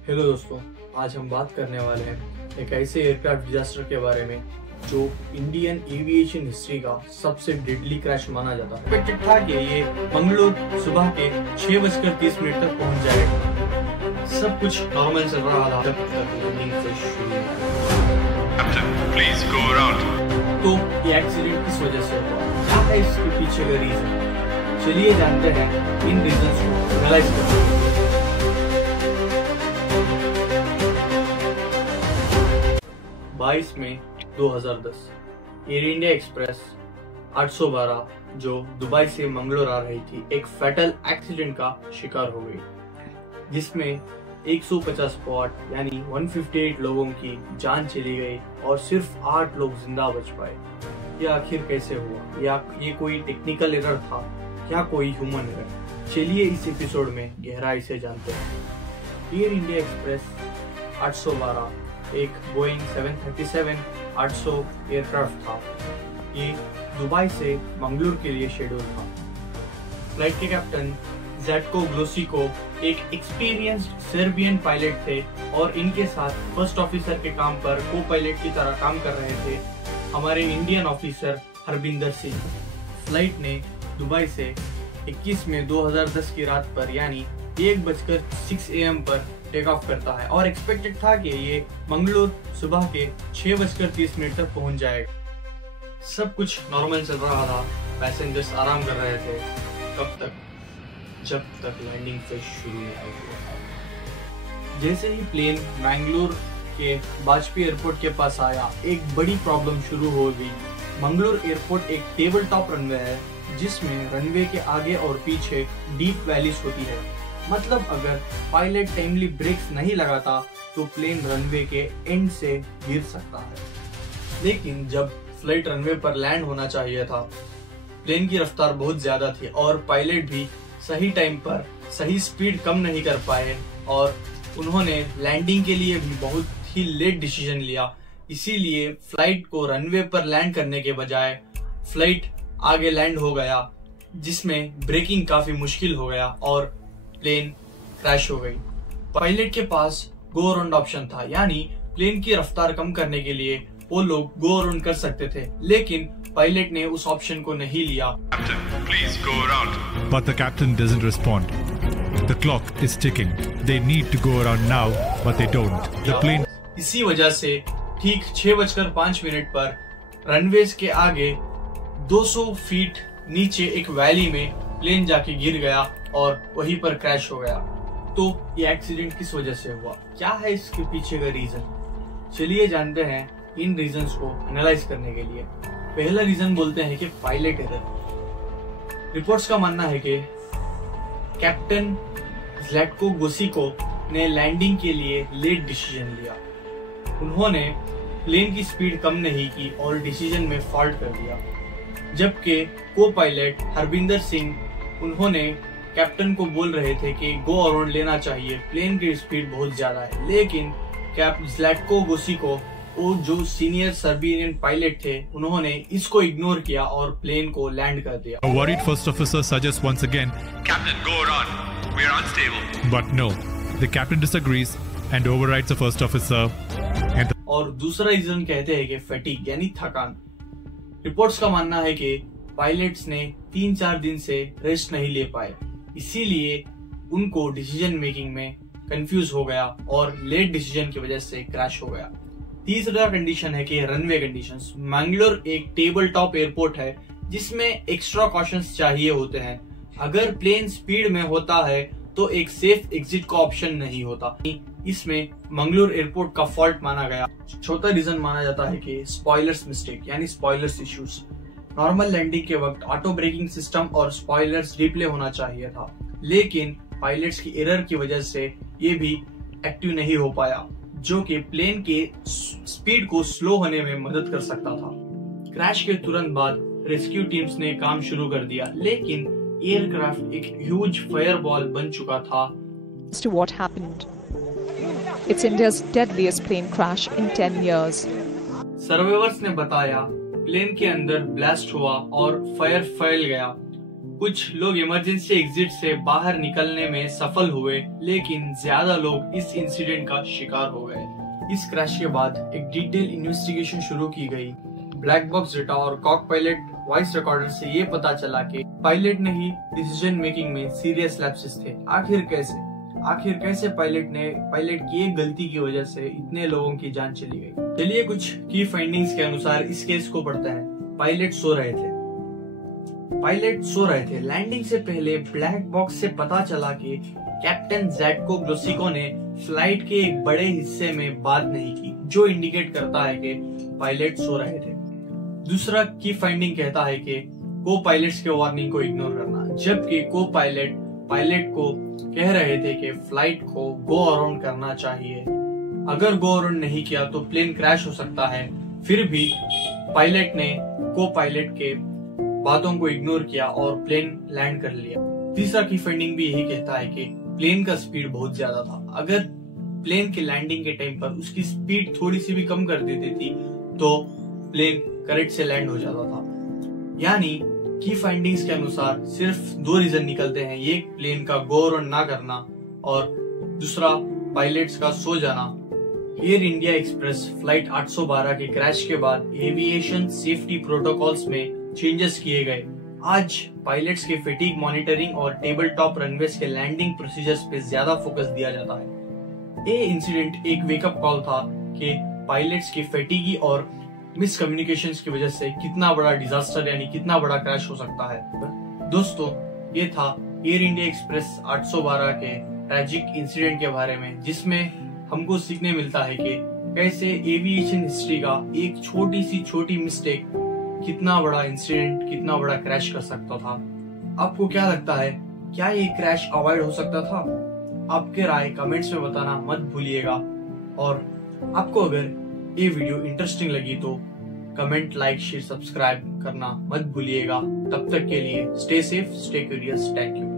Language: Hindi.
हेलो दोस्तों, आज हम बात करने वाले हैं एक ऐसे एयरक्राफ्ट डिजास्टर के बारे में जो इंडियन एविएशन हिस्ट्री का सबसे डेडली क्रैश माना जाता है। एक्सपेक्टेड था कि ये मंगलोर सुबह के 6:30 तक पहुंच जाएगा। सब कुछ नॉर्मल चल रहा था जब तक लैंडिंग से शुरू तो ये एक्सीडेंट किस वजह से हुआ, क्या है इसके पीछे का रीजन, चलिए जानते हैं इन रीजंस को एनालाइज करते हैं। 22 मई 2010 एयर इंडिया एक्सप्रेस 812 जो दुबई से मंगलोर आ रही थी एक फैटल एक्सीडेंट का शिकार हो गई, जिसमें 150 स्पॉट यानी 158 लोगों की जान चली गई और सिर्फ 8 लोग जिंदा बच पाए। ये आखिर कैसे हुआ, या ये कोई टेक्निकल एरर था, क्या कोई ह्यूमन एरर? चलिए इस एपिसोड में गहराई से जानते हैं। एयर इंडिया एक्सप्रेस 812 एक बोइंग 737-800 एयरक्राफ्ट था। ये दुबई से मंगलोर के लिए शेड्यूल था। फ्लाइट के कैप्टन ज़ेटको ग्लोसिको एक एक्सपीरियंस्ड सर्बियन पायलट थे और इनके साथ फर्स्ट ऑफिसर के काम पर को पायलट की तरह काम कर रहे थे हमारे Indian officer Harbinder Singh. Flight ने दुबई से 21 मई 2010 की रात पर यानी 1:06 AM पर टेक ऑफ करता है और एक्सपेक्टेड था कि ये मंगलोर सुबह के 6:30 तक पहुंच जाएगा। सब कुछ नॉर्मल चल रहा था, पैसेंजर्स आराम कर रहे थे। कब तक? जब तक लैंडिंग फेज शुरू नहीं हुआ। जैसे ही प्लेन मैंगलोर के वाजपेयी एयरपोर्ट के पास आया, एक बड़ी प्रॉब्लम शुरू हो गई। मंगलोर एयरपोर्ट एक टेबल टॉप रनवे है जिसमें रनवे के आगे और पीछे डीप वैलीज होती है। मतलब अगर पायलट टाइमली ब्रेक्स नहीं लगाता तो प्लेन रनवे के एंड से गिर सकता है। लेकिन जब फ्लाइट रनवे पर लैंड होना चाहिए था, प्लेन की रफ्तार बहुत ज्यादा थी और पायलट भी सही टाइम पर सही स्पीड कम नहीं कर पाए और उन्होंने लैंडिंग के लिए भी बहुत ही लेट डिसीजन लिया। इसीलिए फ्लाइट को रनवे पर लैंड करने के बजाय फ्लाइट आगे लैंड हो गया, जिसमें ब्रेकिंग काफी मुश्किल हो गया और प्लेन क्रैश हो गई। पायलट के पास गो अराउंड ऑप्शन था, यानी प्लेन की रफ्तार कम करने के लिए वो लोग गो अराउंड कर सकते थे, लेकिन पायलट ने उस ऑप्शन को नहीं लिया। Please go around. But the captain doesn't respond. The clock is ticking. They need to go around now, but they don't. The plane. इसी वजह से ठीक 6:05 पर रनवेज के आगे 200 फीट नीचे एक वैली में प्लेन जाके गिर गया और वहीं पर क्रैश हो गया। तो ये एक्सीडेंट किस वजह से हुआ, क्या है इसके पीछे का रीजन? चलिए जानते हैं इन रीजंस को एनालाइज करने के लिए। पहला रीजन बोलते हैं कि पायलट एरर। रिपोर्ट्स का मानना है कि कैप्टन ज़ेटको ग्लोसिको ने लैंडिंग के लिए लेट डिसीजन लिया। उन्होंने प्लेन की स्पीड कम नहीं की और डिसीजन में फॉल्ट कर दिया, जबकि को पायलट हरबिंदर सिंह उन्होंने कैप्टन को बोल रहे थे कि गो अराउंड लेना चाहिए, प्लेन की स्पीड बहुत ज्यादा है। लेकिन कैप्टन ज़ेटको ग्लोसिको वो जो सीनियर सर्बियन पायलट थे, उन्होंने इसको इग्नोर किया और प्लेन को लैंड कर दिया। A worried first officer suggests once again, Captain, go around. We are unstable. But no, the captain disagrees and overrides the first officer. और दूसरा रीजन कहते हैं कि फैटिग यानी थकान। रिपोर्ट्स का मानना है कि पायलट्स ने 3-4 दिन से रेस्ट नहीं ले पाए, इसीलिए उनको डिसीजन मेकिंग में कंफ्यूज हो गया और लेट डिसीजन की वजह से क्रैश हो गया। तीसरा कंडीशन है कि रनवे कंडीशंस। मैंगलोर एक टेबल टॉप एयरपोर्ट है जिसमें एक्स्ट्रा कॉशंस चाहिए होते हैं। अगर प्लेन स्पीड में होता है तो एक सेफ एग्जिट का ऑप्शन नहीं होता। इसमें मंगलोर एयरपोर्ट का फॉल्ट माना गया। चौथा रीजन माना जाता है कि स्पॉयलर्स मिस्टेक यानी स्पॉयलर्स इश्यूज। नॉर्मल लैंडिंग के वक्त ऑटो ब्रेकिंग सिस्टम और स्पॉयलर्स रिप्ले होना चाहिए था, लेकिन पायलट्स की एरर की वजह से ये भी एक्टिव नहीं हो पाया, जो कि प्लेन के स्पीड को स्लो होने में मदद कर सकता था। क्रैश के तुरंत बाद रेस्क्यू टीम्स ने काम शुरू कर दिया, लेकिन एयरक्राफ्ट एक ह्यूज फायरबॉल बन चुका था। As to what happened. It's India's deadliest plane crash in 10 years. Survivors ने बताया प्लेन के अंदर ब्लास्ट हुआ और फायर फैल गया। कुछ लोग इमरजेंसी एग्जिट से बाहर निकलने में सफल हुए, लेकिन ज्यादा लोग इस इंसिडेंट का शिकार हो गए। इस क्रैश के बाद एक डिटेल इन्वेस्टिगेशन शुरू की गई। ब्लैक बॉक्स डेटा और कॉक पायलट वॉइस रिकॉर्डर से ये पता चला कि पायलट ने ही डिसीजन मेकिंग में सीरियस लैप्सेस थे। आखिर कैसे पायलट की एक गलती की वजह से इतने लोगों की जान चली गई। चलिए कुछ की फाइंडिंग्स के अनुसार इस केस को पढ़ते हैं। पायलट सो रहे थे। लैंडिंग से पहले ब्लैक बॉक्स से पता चला कि कैप्टन ज़ैटको ग्रोसिको ने फ्लाइट के एक बड़े हिस्से में बात नहीं की, जो इंडिकेट करता है कि पायलट सो रहे थे। दूसरा की फाइंडिंग कहता है कि को पायलट्स के वार्निंग को इग्नोर करना, जबकि को पायलट को कह रहे थे कि फ्लाइट को गो अराउंड करना चाहिए। अगर गो अराउंड नहीं किया तो प्लेन क्रैश हो सकता है। फिर भी पायलट ने को पायलट के बातों को इग्नोर किया और प्लेन लैंड कर लिया। तीसरा की फाइंडिंग भी यही कहता है कि प्लेन का स्पीड बहुत ज्यादा था। अगर प्लेन के लैंडिंग के टाइम पर उसकी स्पीड थोड़ी सी भी कम कर देती थी तो प्लेन करेक्ट से लैंड हो जाता था। यानी की फाइंडिंग्स के अनुसार सिर्फ दो रीजन निकलते हैं, एक प्लेन का गो अराउंड ना करना और दूसरा पायलट्स का सो जाना। एयर इंडिया एक्सप्रेस फ्लाइट 812 के क्रैश के बाद एविएशन सेफ्टी प्रोटोकॉल्स में चेंजेस किए गए। आज पायलट्स के फैटिग मॉनिटरिंग और टेबल टॉप रनवेज के लैंडिंग प्रोसीजर्स पे ज्यादा फोकस दिया जाता है। ये इंसिडेंट एक वेकअप कॉल था कि पायलट्स की फैटिगी और मिसकम्युनिकेशंस की वजह से कितना बड़ा डिजास्टर यानी कितना बड़ा क्रैश हो सकता है। दोस्तों, ये था एयर इंडिया एक्सप्रेस 812 के ट्रैजिक इंसिडेंट के बारे में, जिसमें हमको सीखने मिलता है कि कैसे एविएशन हिस्ट्री का एक छोटी मिस्टेक कितना बड़ा इंसिडेंट, कितना बड़ा क्रैश कर सकता था। आपको क्या लगता है, क्या ये क्रैश अवॉइड हो सकता था? आपके राय कमेंट्स में बताना मत भूलिएगा। और आपको अगर ये वीडियो इंटरेस्टिंग लगी तो कमेंट, लाइक, शेयर, सब्सक्राइब करना मत भूलिएगा। तब तक के लिए stay safe, stay curious, thank you.